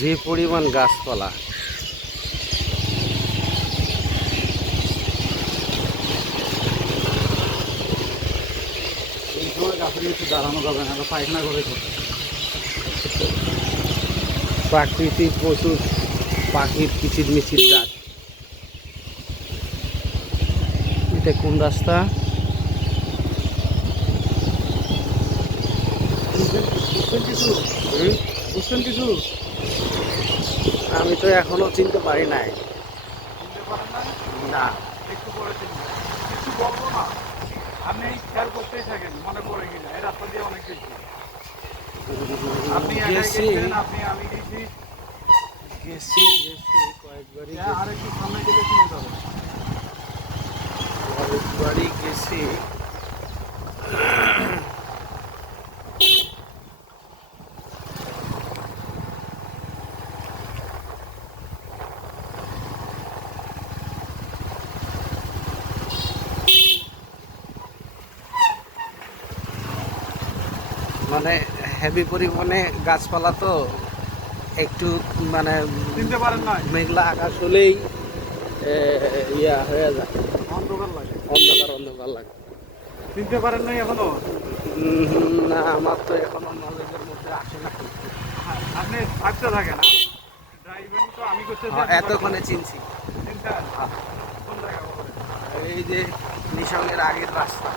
যে পরিমাণ গাছপালা, এই সময় গাছের একটু দাঁড়ানো যাবে না, পায়খানা করে প্রাকৃতিক প্রচুর পাখির কিচির মিচির ডাক। এটা কোন রাস্তা? বুঝছেন কিছু? আমি তো এখনো চিনতে পারি নাই। চিনতে পারেন না? না, একটু পরে চিনবেন। কিছু বলবো না, আপনি খেয়াল করতেই থাকেন মনে পড়ে কিনা। এই রাস্তা দিয়ে অনেক গেছি, আপনি একাই গেছি গেছেন, আমি গেছি। গেছি গেছি কয়েকবারই আর একটু সামনে গেলে চিনে যাবেন। কয়েকবারই গেছি। মানে হেভি পরিমাণে গাছপালা তো, একটু মানে চিনতে পারেন না, মেঘলা আকাশ হলেই ইয়া হয়ে যায়, অন্ধকার লাগে। অন্ধকার অন্ধকার লাগে। চিনতে পারেন নাই এখনো? না, আমার তো এখনো নলেজের মধ্যে আসে না। আপনি থাকতে থাকেন, ড্রাইভিং তো আমি করতেছি। এতক্ষণে চিনছি। চিন্তা কোন জায়গা বলেন? এই যে নিসঙ্গের আগের রাস্তা।